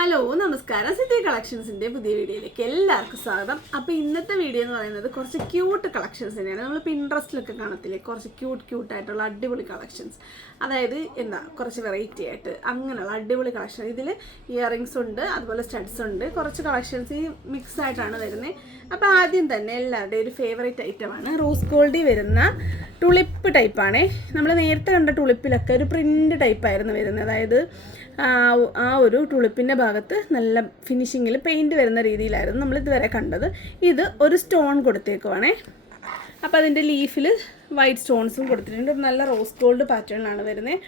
Hello നമസ്കാരം. City കളക്ഷൻസിന്റെ പുതിയ വീഡിയോയിലേക്ക് എല്ലാവർക്കും സ്വാഗതം. അപ്പോൾ ഇന്നത്തെ വീഡിയോ എന്ന് പറയുന്നത് കുറച്ച് ക്യൂട്ട് കളക്ഷൻസ് തന്നെയാണ്. നമ്മൾ പിൻട്രസ്റ്റിലൊക്കെ കാണത്തില്ലേ? കുറച്ച് ക്യൂട്ട് ക്യൂട്ട് ആയിട്ടുള്ള അടിപൊളി കളക്ഷൻസ് അതായത് എന്താ കുറച്ച് വെറൈറ്റി ആയിട്ട് അങ്ങനെയുള്ള അടിപൊളി കളക്ഷൻ ഇതിൽ ഇയറിങ്സ് ഉണ്ട് അതുപോലെ സ്റ്റഡ്സ് ഉണ്ട്. കുറച്ച് കളക്ഷൻസ് ഈ മിക്സ് ആയിട്ടാണ് വരുന്നത് അപ്പോൾ ആദ്യം തന്നെ എല്ലാവരുടെയും ഒരു ഫേവറേറ്റ് ഐറ്റമാണ് റോസ് ഗോൾഡിൽ വരുന്ന ടുളിപ്പ് ടൈപ്പാണേ നമ്മൾ നേരത്തെ കണ്ട ടുളിപ്പിലൊക്കെ ഒരു പ്രിന്റ് ടൈപ്പായിരുന്നു വരുന്നത്. അതായത് ആ ഒരു ടുളിപ്പിന്റെ ഭാഗത്ത് നല്ല ഫിനിഷിങ്ങിൽ പെയിന്റ് വരുന്ന രീതിയിലായിരുന്നു നമ്മൾ ഇതുവരെ കണ്ടത്. ഇത് ഒരു സ്റ്റോൺ കൊടുത്തേക്കുവാണേ. അപ്പോൾ അതിന്റെ ലീഫിൽ വൈറ്റ് സ്റ്റോൺസും കൊടുത്തിട്ടുണ്ട്. ഒരു നല്ല റോസ് ഗോൾഡ് പാറ്റേണിലാണ് വരുന്നത്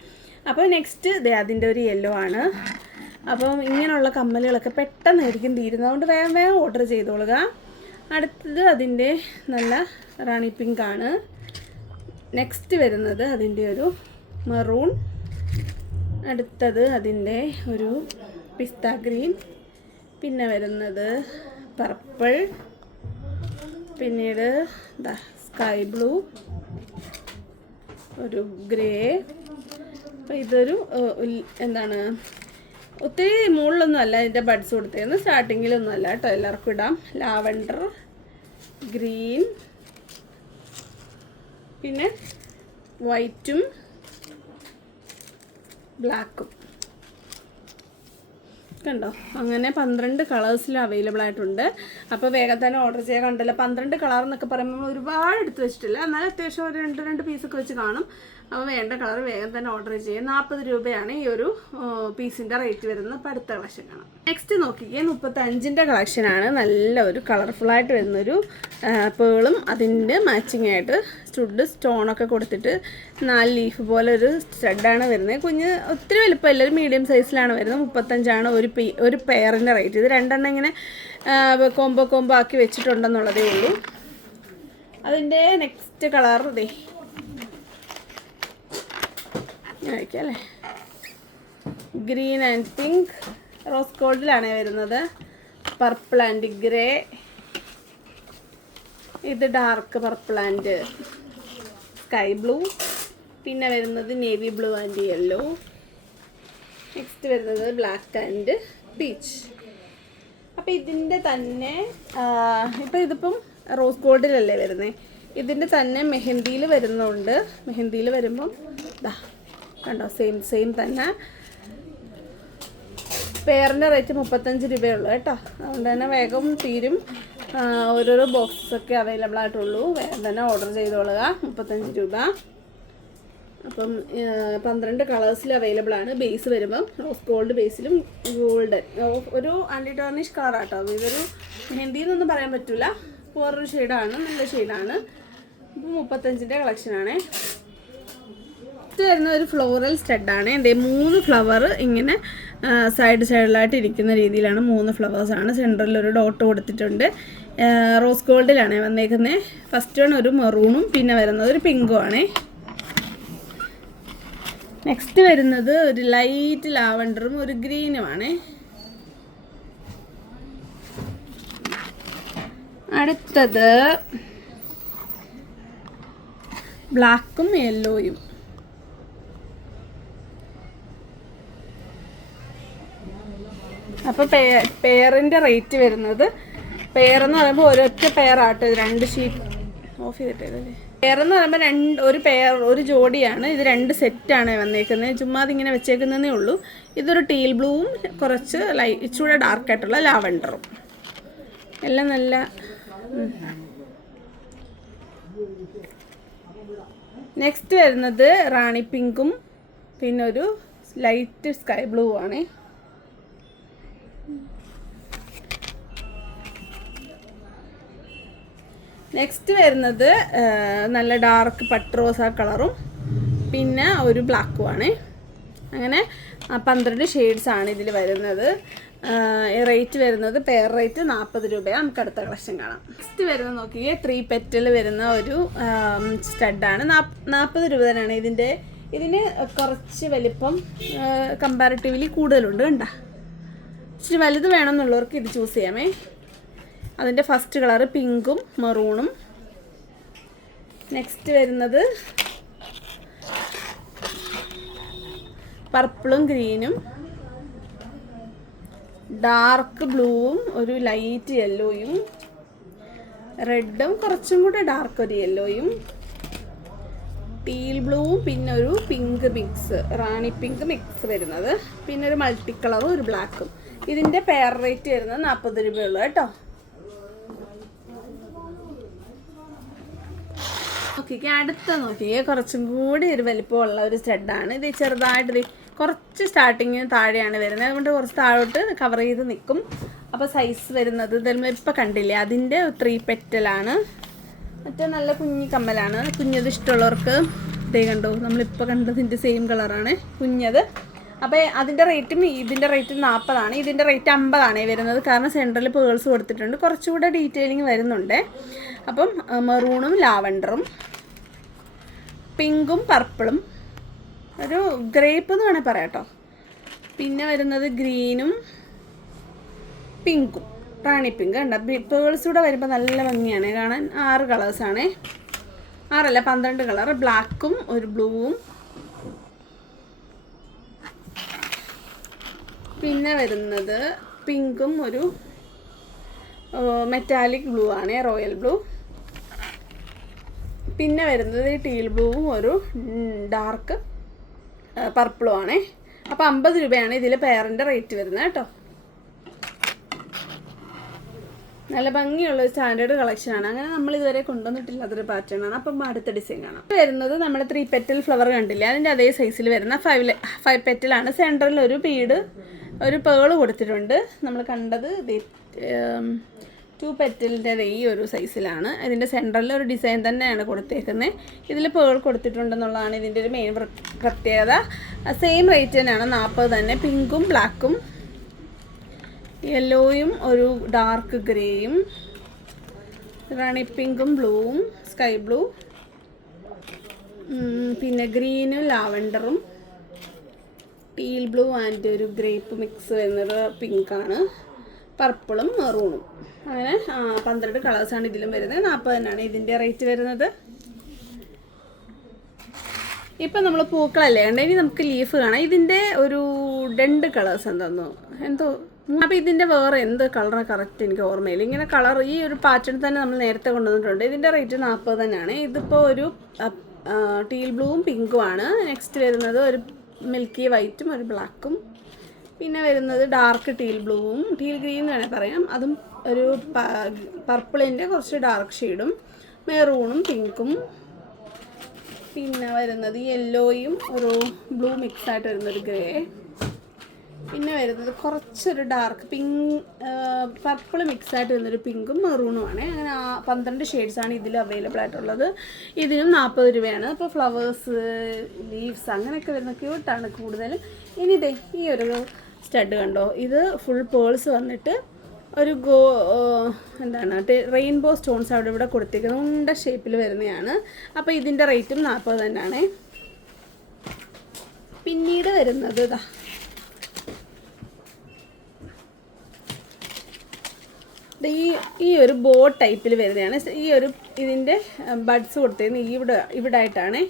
അപ്പോൾ നെക്സ്റ്റ് ദേ അതിന്റെ ഒരു യെല്ലോ ആണ്. അപ്പം ഇങ്ങനെയുള്ള കമ്മലുകളൊക്കെ പെട്ടെന്നായിരിക്കും തീരുന്നത്. അതുകൊണ്ട് വേഗം വേഗം ഓർഡർ ചെയ്തോളുക. അടുത്തത് അതിന്റെ നല്ല റാണി പിങ്ക് ആണ്. നെക്സ്റ്റ് വരുന്നത് അതിന്റെ ഒരു മെറൂൺ അടുത്തത് അതിന്റെ ഒരു പിസ്ത ഗ്രീൻ. പിന്നെ വരുന്നത് പർപ്പിൾ. പിന്നീട് സ്കൈ ബ്ലൂ. ഒരു ഗ്രേ. അപ്പോൾ ഇതൊരു എന്താണ് ഒത്തിരി മുകളിലൊന്നും അല്ല ഇതിന്റെ ബഡ്സ് കൊടുത്തേന്ന് സ്റ്റാർട്ടിങ്ങിലൊന്നും അല്ല കേട്ടോ. എല്ലാവർക്കും ഇടാം. Lavender green. പിന്നെ വൈറ്റും ബ്ലാക്കും. കണ്ടോ? അങ്ങനെ പന്ത്രണ്ട് കളേഴ്സിൽ അവൈലബിൾ ആയിട്ടുണ്ട്. അപ്പോൾ വേഗം തന്നെ ഓർഡർ ചെയ്യാൻ കണ്ടല്ലോ. പന്ത്രണ്ട് കളർ എന്നൊക്കെ പറയുമ്പോൾ ഒരുപാട് എടുത്ത് വെച്ചിട്ടില്ല. എന്നാൽ അത്യാവശ്യം ഒരു രണ്ട് രണ്ട് പീസൊക്കെ വെച്ച് കാണും. അപ്പോൾ വേണ്ട കളർ വേഗം തന്നെ ഓർഡർ ചെയ്യുക നാൽപ്പത് രൂപയാണ് ഈ ഒരു പീസിന്റെ റേറ്റ് വരുന്നത്. അപ്പോൾ അടുത്ത കളക്ഷൻ കാണാം. നെക്സ്റ്റ് നോക്കിക്കേ മുപ്പത്തഞ്ചിന്റെ കളക്ഷനാണ് നല്ല ഒരു കളർഫുള്ളായിട്ട് വരുന്നൊരു പേളും അതിന്റെ മാച്ചിങ് ആയിട്ട് സ്റ്റുഡ് സ്റ്റോണൊക്കെ കൊടുത്തിട്ട് നാല് ലീഫ് പോലെ ഒരു സ്റ്റഡാണ് വരുന്നത്. കുഞ്ഞ് ഒത്തിരി വലുപ്പമില്ല ഒരു മീഡിയം സൈസിലാണ് വരുന്നത്. മുപ്പത്തഞ്ചാണ് ഒരു പീ ഒരു പെയറിന്റെ റേറ്റ് ഇത് രണ്ടെണ്ണം ഇങ്ങനെ കോമ്പോ കോമ്പോ ആക്കി വെച്ചിട്ടുണ്ടെന്നുള്ളതേ ഉള്ളൂ. അതിന്റെ നെക്സ്റ്റ് കളർ ഇതേ ഞാൻ അല്ലേ ഗ്രീൻ ആൻഡ് പിങ്ക് റോസ് ഗോൾഡിലാണ് വരുന്നത്. പർപ്പിൾ ആൻഡ് ഗ്രേ ഇത് dark purple and sky blue പിന്നെ വരുന്നത് navy blue and yellow next വരുന്നത് ബ്ലാക്ക് ആൻഡ് പീച്ച് അപ്പോൾ ഇതിന്റെ തന്നെ ഇപ്പോൾ ഇതിപ്പം റോസ് ഗോൾഡിലല്ലേ വരുന്നത് ഇതിന്റെ തന്നെ മെഹന്തിയിൽ വരുന്നുണ്ട്. മെഹന്തിയിൽ വരുമ്പം ദാ കണ്ടോ സെയിം സെയിം തന്നെ. പെയറിന്റെ റേറ്റ് മുപ്പത്തഞ്ച് രൂപയുള്ളൂ കേട്ടോ. അതുകൊണ്ട് തന്നെ വേഗം തീരും. ഓരോരോ ബോക്സൊക്കെ അവൈലബിൾ ആയിട്ടുള്ളൂ. വേഗം തന്നെ ഓർഡർ ചെയ്തോളുക. മുപ്പത്തഞ്ച് രൂപ. അപ്പം പന്ത്രണ്ട് കളേഴ്സിൽ അവൈലബിൾ ആണ് ബേസ് വരുമ്പം. റോസ് ഗോൾഡ് ബേസിലും ഗോൾഡൻ ഒരു ആന്റി ടോർണിഷ് കളറാട്ടോ ഇതൊരു മെഹന്തി എന്നൊന്നും പറയാൻ പറ്റില്ല വേറൊരു ഷെയ്ഡാണ് നല്ല ഷെയ്ഡാണ് ഇപ്പം മുപ്പത്തഞ്ചിന്റെ കളക്ഷനാണേ ഇത് വരുന്ന ഒരു ഫ്ലോറൽ സ്റ്റഡാണ് എന്റെ മൂന്ന് ഫ്ലവർ ഇങ്ങനെ സൈഡ് സൈഡിലായിട്ട് ഇരിക്കുന്ന രീതിയിലാണ് മൂന്ന് ഫ്ലവേഴ്സാണ് സെന്ററിൽ ഒരു ഡോട്ട് കൊടുത്തിട്ടുണ്ട്. റോസ് ഗോൾഡിലാണ് വന്നേക്കുന്നത് ഫസ്റ്റ് വൺ ഒരു മെറൂണും പിന്നെ വരുന്നത് ഒരു പിങ്കും ആണേ. നെക്സ്റ്റ് വരുന്നത് ഒരു ലൈറ്റ് ലാവണ്ടറും ഒരു ഗ്രീനുമാണ് അടുത്തത് ബ്ലാക്കും യെല്ലോയും അപ്പോൾ പെയറിന്റെ റേറ്റ് വരുന്നത്. പെയർ എന്ന് പറയുമ്പോൾ ഒരൊറ്റ പേർ ആട്ടോ ഇത് രണ്ട് ഷീറ്റ് ഓഫ് ചെയ്തിട്ട് പെയർ എന്ന് പറയുമ്പോൾ രണ്ട് ഒരു പെയർ ഒരു ജോഡിയാണ്. ഇത് രണ്ട് സെറ്റാണ് വന്നേക്കുന്നത് ചുമ്മാ അതിങ്ങനെ വെച്ചേക്കുന്നതേ ഉള്ളൂ. ഇതൊരു ടീൽ ബ്ലൂവും കുറച്ച് ലൈ ഇച്ചൂടെ ഡാർക്കായിട്ടുള്ള ലാവൻഡറും എല്ലാം നല്ല നെക്സ്റ്റ് വരുന്നത് റാണി പിങ്കും. പിന്നെ ഒരു ലൈറ്റ് സ്കൈ ബ്ലൂ ആണ്. നെക്സ്റ്റ് വരുന്നത് നല്ല ഡാർക്ക് പട്രോസ കളറും പിന്നെ ഒരു ബ്ലാക്കും ആണ്. അങ്ങനെ പന്ത്രണ്ട് ഷെയ്ഡ്സ് ആണ് ഇതിൽ വരുന്നത്. റേറ്റ് വരുന്നത് പെയർ റേറ്റ് നാൽപ്പത് രൂപയാണ് നമുക്ക് അടുത്ത കളക്ഷൻ കാണാം. നെക്സ്റ്റ് വരുന്നത് നോക്കിയേ ത്രീ പെറ്റൽ വരുന്ന ഒരു സ്റ്റഡാണ് നാൽപ്പത് രൂപ തന്നെയാണ് ഇതിന്റെ. ഇതിന് കുറച്ച് വലിപ്പം കമ്പാരിറ്റീവ്ലി കൂടുതലുണ്ട് കണ്ട. ഇച്ചിരി വലുത് വേണമെന്നുള്ളവർക്ക് ഇത് ചൂസ് ചെയ്യാമേ. അതിന്റെ ഫസ്റ്റ് കളർ പിങ്കും മെറൂണും. നെക്സ്റ്റ് വരുന്നത് പർപ്പിളും ഗ്രീനും ഡാർക്ക് ബ്ലൂവും ഒരു ലൈറ്റ് യെല്ലോയും റെഡും കുറച്ചും കൂടെ ഡാർക്ക് ഒരു യെല്ലോയും ടീൽ ബ്ലൂവും പിന്നെ ഒരു pink mix rani pink mix വരുന്നത്. പിന്നെ ഒരു മൾട്ടി കളറും ഒരു ബ്ലാക്കും ഇതിന്റെ പെയർ റേറ്റ് വരുന്നത് നാൽപ്പത് രൂപയുള്ളൂ കേട്ടോ. നോക്കിക്കേ അടുത്ത നോക്കിക്കേ. കുറച്ചും കൂടി ഒരു വലിപ്പമുള്ള ഒരു സ്റ്റെഡാണ് ഇത് ചെറുതായിട്ട് കുറച്ച് സ്റ്റാർട്ടിങ്ങിന് താഴെയാണ് വരുന്നത്. അതുകൊണ്ട് കുറച്ച് താഴോട്ട് കവർ ചെയ്ത് നിൽക്കും. അപ്പോൾ സൈസ് വരുന്നത് ഇതെല്ലാം ഇപ്പം കണ്ടില്ലേ? അതിന്റെ ത്രീ പെറ്റലാണ് മറ്റേ നല്ല കുഞ്ഞി കമ്മലാണ്. കുഞ്ഞത് ഇഷ്ടമുള്ളവർക്ക് ഇതേ കണ്ടു നമ്മളിപ്പോൾ കണ്ടതിന്റെ സെയിം കളറാണ് കുഞ്ഞത്. അപ്പോൾ അതിന്റെ റേറ്റും ഇതിന്റെ റേറ്റ് നാൽപ്പതാണ് ഇതിന്റെ റേറ്റ് അമ്പതാണ് വരുന്നത്. കാരണം സെന്ററിൽ പേൾസ് കൊടുത്തിട്ടുണ്ട്. കുറച്ചുകൂടെ ഡീറ്റെയിലിംഗ് വരുന്നുണ്ട്. അപ്പം മെറൂണും ലാവൻഡറും പിങ്കും പർപ്പിളും. ഒരു ഗ്രേപ്പ് എന്ന് വേണേൽ പറയാം കേട്ടോ പിന്നെ വരുന്നത് ഗ്രീനും പിങ്കും. റാണി പിങ്ക് കണ്ട. പേൾസ് കൂടെ വരുമ്പോൾ നല്ല ഭംഗിയാണ്. കാണാൻ ആറ് കളേഴ്സാണേ ആറല്ല പന്ത്രണ്ട് കളർ ബ്ലാക്കും ഒരു ബ്ലൂവും. പിന്നെ വരുന്നത് പിങ്കും ഒരു മെറ്റാലിക് ബ്ലൂ ആണ് റോയൽ ബ്ലൂ പിന്നെ വരുന്നത് ടീൽ ബ്ലൂവും ഒരു ഡാർക്ക് പർപ്പിളും ആണേ. അപ്പോൾ അമ്പത് രൂപയാണ് ഇതിൽ പെയറിന്റെ റേറ്റ് വരുന്നത് കേട്ടോ. നല്ല ഭംഗിയുള്ള ഒരു സ്റ്റാൻഡേർഡ് കളക്ഷനാണ് അങ്ങനെ നമ്മൾ ഇതുവരെ കൊണ്ടുവന്നിട്ടില്ലാത്തൊരു പാറ്റേൺ ആണ്. അപ്പം അടുത്ത ഡിസൈൻ കാണാം. വരുന്നത് നമ്മൾ ത്രീ പെറ്റൽ ഫ്ലവർ കണ്ടില്ലേ? അതിന്റെ അതേ സൈസിൽ വരുന്ന ഫൈവ് ഫൈവ് പെറ്റലാണ് സെന്ററിൽ ഒരു ബീഡ് ഒരു പേൾ കൊടുത്തിട്ടുണ്ട്. നമ്മൾ കണ്ടത് ടു പെറ്റലിന്റെ ഈ ഒരു സൈസിലാണ് ഇതിന്റെ സെന്ററിൽ ഒരു ഡിസൈൻ തന്നെയാണ് കൊടുത്തേക്കുന്നത് ഇതിൽ പേൾ കൊടുത്തിട്ടുണ്ടെന്നുള്ളതാണ് ഇതിന്റെ ഒരു മെയിൻ പ്രത്യേകത. സെയിം റേറ്റ് തന്നെയാണ് നാൽപ്പത് തന്നെ. പിങ്കും ബ്ലാക്കും യെല്ലോയും ഒരു ഡാർക്ക് ഗ്രേയും റാണി പിങ്കും ബ്ലൂവും സ്കൈ ബ്ലൂ പിന്നെ ഗ്രീനും ലാവൻഡറും ടീൽ ബ്ലൂ ആൻഡ് ഒരു ഗ്രേപ്പ് മിക്സ് വരുന്നത് പിങ്കാണ് പർപ്പിളും മെറൂണും. അങ്ങനെ പന്ത്രണ്ട് കളേഴ്സാണ് ഇതിലും വരുന്നത്. നാൽപ്പത് തന്നെയാണ് ഇതിന്റെ റേറ്റ് വരുന്നത്. ഇപ്പം നമ്മൾ പൂക്കളല്ലേ ഉണ്ട് ഇനി നമുക്ക് ലീഫ് കാണാം. ഇതിന്റെ ഒരു രണ്ട് കളേഴ്സ് എന്താന്നോ എന്തോ അപ്പോൾ ഇതിന്റെ വേറെ എന്ത് കളറാണ് കറക്റ്റ് എനിക്ക് ഓർമ്മയില്ല. ഇങ്ങനെ കളർ ഈ ഒരു പാറ്റേൺ തന്നെ നമ്മൾ നേരത്തെ കൊണ്ടുവന്നിട്ടുണ്ട്. ഇതിന്റെ റേറ്റ് നാൽപ്പത് തന്നെയാണ്. ഇതിപ്പോൾ ഒരു ടീൽ ബ്ലൂവും പിങ്കുമാണ് നെക്സ്റ്റ് വരുന്നത് ഒരു മിൽക്കി വൈറ്റും ഒരു ബ്ലാക്കും പിന്നെ വരുന്നത് ഡാർക്ക് ടീൽ ബ്ലൂവും ടീൽ ഗ്രീൻ എന്ന് വേണമെങ്കിൽ പറയാം. അതും ഒരു പർപ്പിളിന്റെ കുറച്ച് ഡാർക്ക് ഷെയ്ഡും മെറൂണും പിങ്കും പിന്നെ വരുന്നത് യെല്ലോയും ഒരു ബ്ലൂ മിക്സ് ആയിട്ട് വരുന്നൊരു ഗ്രേ പിന്നെ വരുന്നത് കുറച്ചൊരു ഡാർക്ക് പിങ്ക് പർപ്പിൾ മിക്സ് ആയിട്ട് വരുന്നൊരു പിങ്കും മെറൂണും ആണ്. അങ്ങനെ പന്ത്രണ്ട് ഷെയ്ഡ്സാണ് ഇതിൽ അവൈലബിൾ ആയിട്ടുള്ളത്. ഇതിനും നാൽപ്പത് രൂപയാണ്. അപ്പോൾ ഫ്ലവേഴ്സ് ലീവ്സ് അങ്ങനെയൊക്കെ വരുന്ന ക്യൂട്ടാണ് കൂടുതലും. ഇനി ഇതേ ഈ ഒരു സ്റ്റഡ് കണ്ടോ? ഇത് ഫുൾ പേൾസ് വന്നിട്ട് ഒരു ഗോ എന്താണ് റെയിൻബോ സ്റ്റോൺസ് അവിടെ ഇവിടെ കൊടുത്തിരിക്കുന്നത് ഉണ്ട ഷേപ്പിൽ വരുന്നതാണ്. അപ്പോൾ ഇതിന്റെ റേറ്റും നാൽപ്പത് തന്നെയാണ്. പിന്നീട് വരുന്നത് ഇതാ ഈ ഈ ഒരു ബോ ടൈപ്പിൽ വരുന്നതാണ്. ഈ ഒരു ഇതിന്റെ ബഡ്സ് കൊടുത്തിരുന്നത് ഇവിടെ ഇവിടെ ആയിട്ടാണ്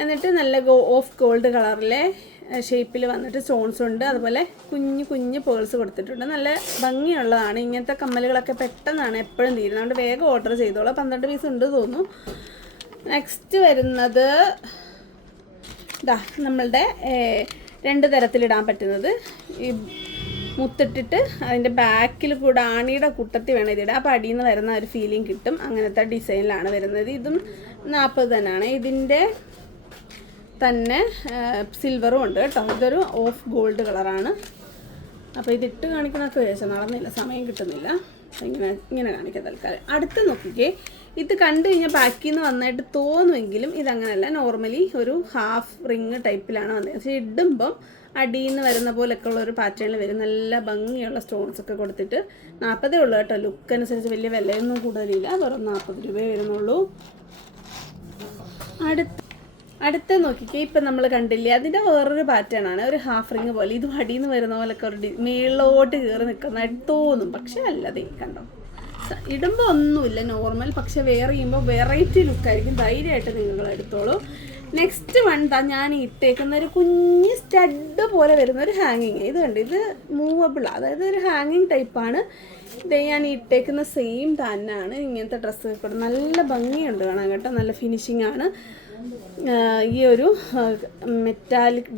എന്നിട്ട് നല്ല ഓഫ് ഗോൾഡ് കളറിലെ ഷേപ്പിൽ വന്നിട്ട് സ്റ്റോൺസ് ഉണ്ട്. അതുപോലെ കുഞ്ഞു കുഞ്ഞു പേൾസ് കൊടുത്തിട്ടുണ്ട്. നല്ല ഭംഗിയുള്ളതാണ്. ഇങ്ങനത്തെ കമ്മലുകളൊക്കെ പെട്ടെന്നാണ് എപ്പോഴും തീരുന്നത്. അതുകൊണ്ട് വേഗം ഓർഡർ ചെയ്തോളാം. പന്ത്രണ്ട് പീസ് ഉണ്ട് തോന്നുന്നു. നെക്സ്റ്റ് വരുന്നത് ഇതാ നമ്മളുടെ രണ്ട് തരത്തിലിടാൻ പറ്റുന്നത്. ഈ മുത്തിട്ടിട്ട് അതിന്റെ ബാക്കിൽ കൂടെ ആണിയുടെ കൂട്ടത്തിൽ വേണം ഇതിടുക അപ്പോൾ അടിയിൽ നിന്ന് വരുന്ന ഒരു ഫീലിംഗ് കിട്ടും. അങ്ങനത്തെ ഡിസൈനിലാണ് വരുന്നത്. ഇതും നാൽപ്പത് തന്നെയാണ്. ഇതിന്റെ തന്നെ സിൽവറും ഉണ്ട് കേട്ടോ. ഇതൊരു ഓഫ് ഗോൾഡ് കളറാണ് അപ്പോൾ ഇതിട്ട് കാണിക്കണമൊക്കെ വിചാരിച്ചാൽ നടന്നില്ല. സമയം കിട്ടുന്നില്ല. ഇങ്ങനെ ഇങ്ങനെ കാണിക്കാൻ തൽക്കാലം. അടുത്ത് നോക്കിക്കേ. ഇത് കണ്ടു കഴിഞ്ഞാൽ ബാക്കിൽ നിന്ന് വന്നായിട്ട് തോന്നുമെങ്കിലും ഇതങ്ങനെയല്ല നോർമലി ഒരു ഹാഫ് റിങ് ടൈപ്പിലാണ് വന്നത്. പക്ഷേ ഇടുമ്പം അടിയിൽ നിന്ന് വരുന്ന പോലെയൊക്കെ ഉള്ള ഒരു പാറ്റേണിൽ വരും. നല്ല ഭംഗിയുള്ള സ്റ്റോൺസ് ഒക്കെ കൊടുത്തിട്ട് നാൽപ്പതേ ഉള്ളൂ കേട്ടോ. ലുക്ക് അനുസരിച്ച് വലിയ വിലയൊന്നും കൂടുതലില്ല. വെറും നാൽപ്പത് രൂപയേ വരുന്നുള്ളൂ. അടുത്ത അടുത്ത നോക്കിക്കേ. ഇപ്പം നമ്മൾ കണ്ടില്ലേ അതിന്റെ വേറൊരു പാറ്റേൺ ആണ്. ഒരു ഹാഫ് റിങ് പോലെ. ഇത് അടിയിൽ നിന്ന് വരുന്ന പോലൊക്കെ ഒരു മേളിലോട്ട് കയറി നിൽക്കുന്നതായിട്ട് തോന്നും പക്ഷെ അല്ലതേ കണ്ടോ. ഇടുമ്പോൾ ഒന്നുമില്ല. നോർമൽ പക്ഷെ വെയർ ചെയ്യുമ്പോൾ വെറൈറ്റി ലുക്കായിരിക്കും ധൈര്യമായിട്ട് നിങ്ങൾ എടുത്തോളൂ. നെക്സ്റ്റ് വൺ താ ഞാൻ ഇട്ടേക്കുന്ന ഒരു കുഞ്ഞ് സ്റ്റഡ് പോലെ വരുന്ന ഒരു ഹാങ്ങിങ് ഇത് കണ്ട് ഇത് മൂവബിൾ അതായത് ഒരു ഹാങ്ങിങ് ടൈപ്പാണ് ഇത് ഞാൻ ഇട്ടേക്കുന്ന സെയിം തന്നെയാണ്. ഇങ്ങനത്തെ ഡ്രസ്സ് കൂടെ നല്ല ഭംഗിയുണ്ട് കാണാൻ കേട്ടോ. നല്ല ഫിനിഷിംഗ് ആണ്. ഈ ഒരു മെറ്റാലിക്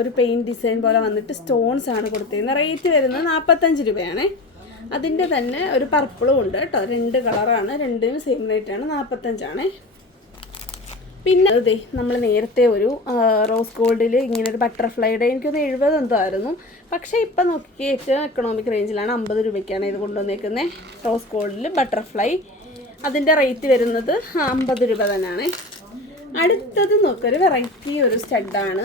ഒരു പെയിന്റ് ഡിസൈൻ പോലെ വന്നിട്ട് സ്റ്റോൺസ് ആണ് കൊടുത്തിരുന്നത് റേറ്റ് വരുന്നത് നാൽപ്പത്തഞ്ച് രൂപയാണേ. അതിന്റെ തന്നെ ഒരു പർപ്പിളും ഉണ്ട് കേട്ടോ. രണ്ട് കളറാണ് രണ്ടിനും സെയിം റേറ്റ് ആണ്. നാൽപ്പത്തഞ്ചാണേ പിന്നെ അതെ നമ്മൾ നേരത്തെ ഒരു റോസ് ഗോൾഡിൽ ഇങ്ങനെ ഒരു ബട്ടർഫ്ലൈയുടെ എനിക്കൊന്ന് എഴുപത് എന്തോ ആയിരുന്നു. പക്ഷേ ഇപ്പം നോക്കി ഏറ്റവും എക്കണോമിക് റേഞ്ചിലാണ് അമ്പത് രൂപയ്ക്കാണ് ഇത് കൊണ്ടുവന്നേക്കുന്നത് റോസ് ഗോൾഡിൽ ബട്ടർഫ്ലൈ അതിന്റെ റേറ്റ് വരുന്നത് അമ്പത് രൂപ തന്നെയാണ്. അടുത്തത് നോക്കൊരു വെറൈറ്റി ഒരു സ്റ്റഡാണ്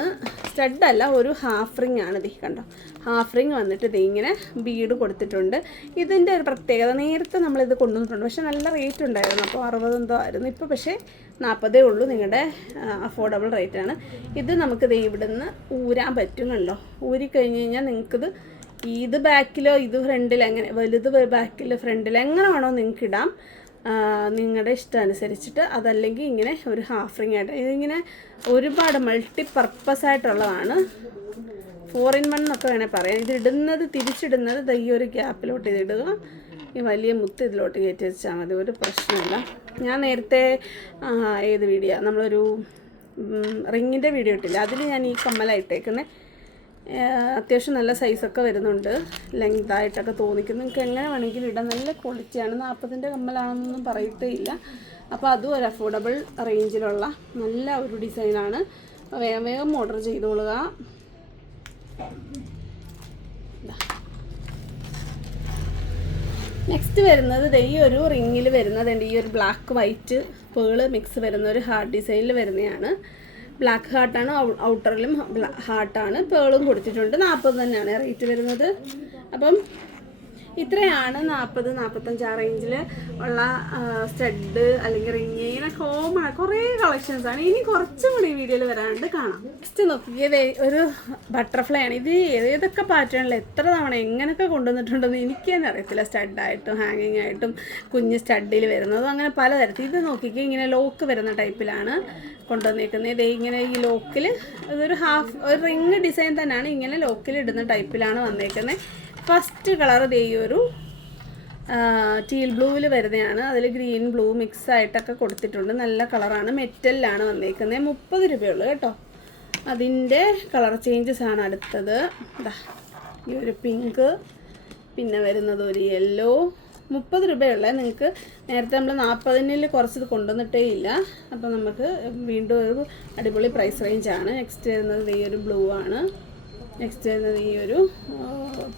സ്റ്റഡല്ല ഒരു ഹാഫ് റിംഗ് ആണ് ഇത് കണ്ടോ. ഹാഫ് റിംഗ് വന്നിട്ട് ഇത് ഇങ്ങനെ ബീഡ് കൊടുത്തിട്ടുണ്ട്. ഇതിന്റെ ഒരു പ്രത്യേകത നേരത്തെ നമ്മളിത് കൊണ്ടുവന്നിട്ടുണ്ട്. പക്ഷേ നല്ല റേറ്റ് ഉണ്ടായിരുന്നു. അപ്പോൾ അറുപത് എന്തോ ആയിരുന്നു. ഇപ്പോൾ പക്ഷേ നാൽപ്പതേ ഉള്ളൂ. നിങ്ങളുടെ അഫോർഡബിൾ റേറ്റ് ആണ്. ഇത് നമുക്കിത് ഇവിടുന്ന് ഊരാൻ പറ്റും കണ്ടോ. ഊരി കഴിഞ്ഞ് കഴിഞ്ഞാൽ നിങ്ങൾക്കിത് ഇത് ബാക്കിലോ ഇത് ഫ്രണ്ടിലോ എങ്ങനെ വലുത് ബാക്കിലോ ഫ്രണ്ടിലോ എങ്ങനെ വേണോ നിങ്ങൾക്ക് ഇടാം നിങ്ങളുടെ ഇഷ്ടം അനുസരിച്ചിട്ട് അതല്ലെങ്കിൽ ഇങ്ങനെ ഒരു ഹാഫ് റിങ് ആയിട്ട്. ഇതിങ്ങനെ ഒരുപാട് മൾട്ടി പർപ്പസ് ആയിട്ടുള്ളതാണ് ഫോർ ഇൻ വൺ എന്നൊക്കെ വേണേൽ പറയാം. ഇത് ഇടുന്നത് തിരിച്ചിടുന്നത് ഈ ഒരു ഗ്യാപ്പിലോട്ട് ഇത് ഇടുക. ഈ വലിയ മുത്ത് ഇതിലോട്ട് കയറ്റി വെച്ചാൽ മതി. ഒരു പ്രശ്നമില്ല. ഞാൻ നേരത്തെ ഏത് വീഡിയോ നമ്മളൊരു റിങ്ങിന്റെ വീഡിയോ ഇട്ടില്ല. അതിൽ ഞാൻ ഈ കമ്മലായിട്ടേക്കുന്നത് അത്യാവശ്യം നല്ല സൈസൊക്കെ വരുന്നുണ്ട്. ലെങ്ത് ആയിട്ടൊക്കെ തോന്നിക്കും നിങ്ങൾക്ക് എങ്ങനെ വേണമെങ്കിലും ഇടാം. നല്ല ക്വാളിറ്റിയാണ്. നാൽപ്പതിന്റെ കമ്മലാണെന്നൊന്നും പറയത്തേ ഇല്ല. അപ്പോൾ അതും ഒരു അഫോർഡബിൾ റേഞ്ചിലുള്ള നല്ല ഒരു ഡിസൈനാണ്. വേഗം വേഗം ഓർഡർ ചെയ്തോളുക. നെക്സ്റ്റ് വരുന്നത് ഈ ഒരു റിങ്ങിൽ വരുന്നതണ്ട് ഈ ഒരു ബ്ലാക്ക് വൈറ്റ് പേൾ മിക്സ് വരുന്ന ഒരു ഹാർഡ് ഡിസൈനിൽ വരുന്നതാണ്. ബ്ലാക്ക് ഹാർട്ടാണ് ഔട്ടറിലും ഹാർട്ടാണ് പേളും കൊടുത്തിട്ടുണ്ട്. നാൽപ്പത് തന്നെയാണ് റേറ്റ് വരുന്നത്. അപ്പം ഇത്രയാണ് നാൽപ്പത് നാൽപ്പത്തഞ്ച് ആ റേഞ്ചിൽ ഉള്ള സ്റ്റഡ് അല്ലെങ്കിൽ റിങ് ഇങ്ങനെ കോമൺ കുറേ കളക്ഷൻസ് ആണ്. ഇനി കുറച്ചും കൂടി വീഡിയോയിൽ വരാണ്ട് കാണാം. നെക്സ്റ്റ് നോക്കിയത് ഒരു ബട്ടർഫ്ലൈ ആണ്. ഇത് ഏതൊക്കെ പാറ്റേണിൽ എത്ര തവണ എങ്ങനെയൊക്കെ കൊണ്ടുവന്നിട്ടുണ്ടെന്ന് എനിക്ക് തന്നെ അറിയത്തില്ല. സ്റ്റഡായിട്ടും ഹാങ്ങിങ് ആയിട്ടും കുഞ്ഞ് സ്റ്റഡിൽ വരുന്നതും അങ്ങനെ പലതരത്തിൽ. ഇത് നോക്കിക്കുക ഇങ്ങനെ ലോക്ക് വരുന്ന ടൈപ്പിലാണ് കൊണ്ടുവന്നേക്കുന്നത് ഇതേ ഇങ്ങനെ ഈ ലോക്കിൽ ഇതൊരു ഹാഫ് ഒരു റിങ് ഡിസൈൻ തന്നെയാണ് ഇങ്ങനെ ലോക്കിൽ ഇടുന്ന ടൈപ്പിലാണ് വന്നേക്കുന്നത്. ഫസ്റ്റ് കളർ ദേ ഈ ഒരു ടീൽ ബ്ലൂവിൽ വരുന്നതാണ്. അതിൽ ഗ്രീൻ ബ്ലൂ മിക്സ് ആയിട്ടൊക്കെ കൊടുത്തിട്ടുണ്ട്. നല്ല കളറാണ്. മെറ്റലിലാണ് വന്നേക്കുന്നത്. മുപ്പത് രൂപയുള്ളൂ കേട്ടോ. അതിന്റെ കളർ ചേഞ്ചസ് ആണ് അടുത്തത്. ഈ ഒരു പിങ്ക് പിന്നെ വരുന്നത് ഒരു യെല്ലോ മുപ്പത് രൂപയുള്ള. നിങ്ങൾക്ക് നേരത്തെ നമ്മൾ നാൽപ്പതിനിൽ കുറച്ച് ഇത് കൊണ്ടുവന്നിട്ടേ ഇല്ല. അപ്പോൾ നമുക്ക് വീണ്ടും ഒരു അടിപൊളി പ്രൈസ് റേഞ്ചാണ് നെക്സ്റ്റ് വരുന്നത് ഈ ഒരു ബ്ലൂ ആണ്. നെക്സ്റ്റ് വരുന്നത് ഈ ഒരു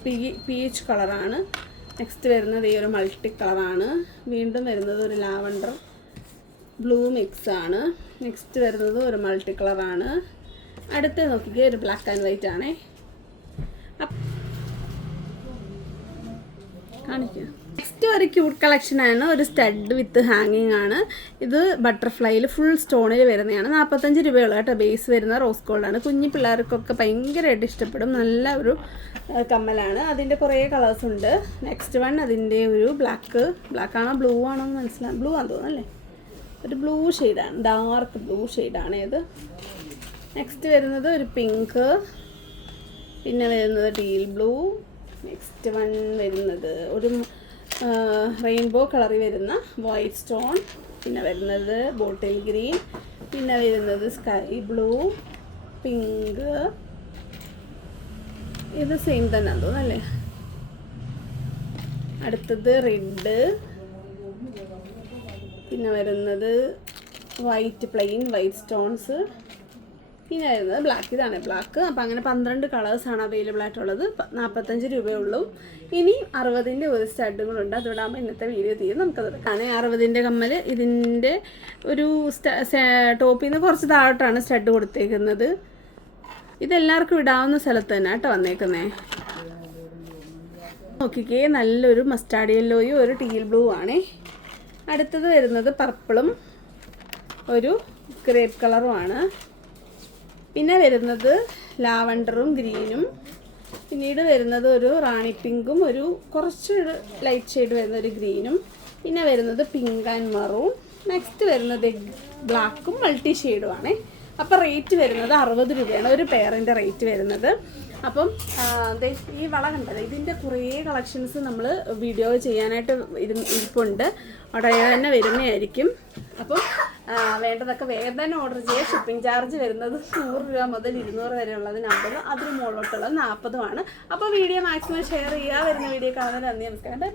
പി പീച്ച് കളറാണ് നെക്സ്റ്റ് വരുന്നത് ഈ ഒരു മൾട്ടി കളറാണ് വീണ്ടും വരുന്നത് ഒരു ലാവണ്ടർ ബ്ലൂ മിക്സ് ആണ്. നെക്സ്റ്റ് വരുന്നത് ഒരു മൾട്ടി കളറാണ് അടുത്ത് നോക്കിക്കുക ഒരു ബ്ലാക്ക് ആൻഡ് വൈറ്റ് ആണേ. കാണിക്കുക നെക്സ്റ്റ് ഒരു ക്യൂട്ട് കളക്ഷൻ ആണ്. ഒരു സ്റ്റഡ് വിത്ത് ഹാങ്ങിങ് ആണ്. ഇത് ബട്ടർഫ്ലൈയിൽ ഫുൾ സ്റ്റോണിൽ വരുന്നതാണ്. നാൽപ്പത്തഞ്ച് രൂപയുള്ള കേട്ടോ. ബേസ് വരുന്ന റോസ് ഗോൾഡാണ് കുഞ്ഞു പിള്ളേർക്കൊക്കെ ഭയങ്കരമായിട്ട് ഇഷ്ടപ്പെടും. നല്ല ഒരു കമ്മലാണ്. അതിന്റെ കുറേ കളേഴ്സ് ഉണ്ട്. നെക്സ്റ്റ് വൺ അതിന്റെ ഒരു ബ്ലാക്ക് ബ്ലാക്ക് ആണോ ബ്ലൂ ആണോ എന്ന് മനസ്സിലാവും ബ്ലൂ ആണെന്ന് തോന്നുന്നു അല്ലേ? ഒരു ബ്ലൂ ഷെയ്ഡാണ് ഡാർക്ക് ബ്ലൂ ഷെയ്ഡാണ് ഇത് നെക്സ്റ്റ് വരുന്നത് ഒരു പിങ്ക് പിന്നെ വരുന്നത് ടീൽ ബ്ലൂ നെക്സ്റ്റ് വൺ വരുന്നത് ഒരു റെയിൻബോ കളറിൽ വരുന്ന വൈറ്റ് സ്റ്റോൺ പിന്നെ വരുന്നത് ബോട്ടിൽ ഗ്രീൻ പിന്നെ വരുന്നത് സ്കൈ ബ്ലൂ പിങ്ക് ഇത് സെയിം തന്നെ തോന്നുന്നു അല്ലേ? അടുത്തത് റെഡ് പിന്നെ വരുന്നത് വൈറ്റ് പ്ലെയിൻ വൈറ്റ് സ്റ്റോൺസ് പിന്നെ വരുന്നത് ബ്ലാക്ക് ഇതാണ്. ബ്ലാക്ക് അപ്പം അങ്ങനെ പന്ത്രണ്ട് കളേഴ്സാണ് അവൈലബിൾ ആയിട്ടുള്ളത്. നാൽപ്പത്തഞ്ച് രൂപയുള്ളൂ. ഇനി അറുപതിന്റെ ഒരു ഉണ്ട് അതോടാകുമ്പോൾ ഇന്നത്തെ വീഡിയോ തീരും. നമുക്കത് എടുക്കാം അറുപതിന്റെ കമ്മൽ ഇതിന്റെ ഒരു ടോപ്പിൽ നിന്ന് കുറച്ച് താഴോട്ടാണ് സ്റ്റഡ് കൊടുത്തേക്കുന്നത്. ഇതെല്ലാവർക്കും ഇടാവുന്ന സ്ഥലത്ത് തന്നെ കേട്ടോ വന്നേക്കുന്നേ. നോക്കിക്കേ നല്ലൊരു മസ്റ്റാർഡ് യെല്ലോയും ഒരു ടീൽ ബ്ലൂ ആണേ. അടുത്തത് വരുന്നത് പർപ്പിളും ഒരു ഗ്രേപ്പ് കളറുമാണ് പിന്നെ വരുന്നത് ലാവണ്ടറും ഗ്രീനും. പിന്നീട് വരുന്നത് ഒരു റാണി പിങ്കും ഒരു കുറച്ച് ലൈറ്റ് ഷെയ്ഡ് വരുന്ന ഒരു ഗ്രീനും. പിന്നെ വരുന്നത് പിങ്ക് ആൻഡ് മറൂൺ നെക്സ്റ്റ് വരുന്നത് ബ്ലാക്കും മൾട്ടി ഷെയ്ഡും ആണേ. അപ്പോൾ റേറ്റ് വരുന്നത് അറുപത് രൂപയാണ്. ഒരു പെയറിന്റെ റേറ്റ് വരുന്നത്. അപ്പം ഈ വള കണ്ടത് ഇതിന്റെ കുറേ കളക്ഷൻസ് നമ്മൾ വീഡിയോ ചെയ്യാനായിട്ട് ഇരിപ്പുണ്ട്. ഉടനെ തന്നെ വരുന്നതായിരിക്കും. അപ്പം വേണ്ടതൊക്കെ വേഗം തന്നെ ഓർഡർ ചെയ്യുക ഷിപ്പിംഗ് ചാർജ് വരുന്നത് നൂറ് രൂപ മുതൽ ഇരുന്നൂറ് വരെയുള്ളത് നമ്പറും അതിന് മുകളിലോട്ടുള്ളത് നാൽപ്പതുമാണ് അപ്പോൾ വീഡിയോ മാക്സിമം ഷെയർ ചെയ്യുക. വരുന്ന വീഡിയോ കാണുന്നത് നന്ദി. നമസ്കാരം. ബൈ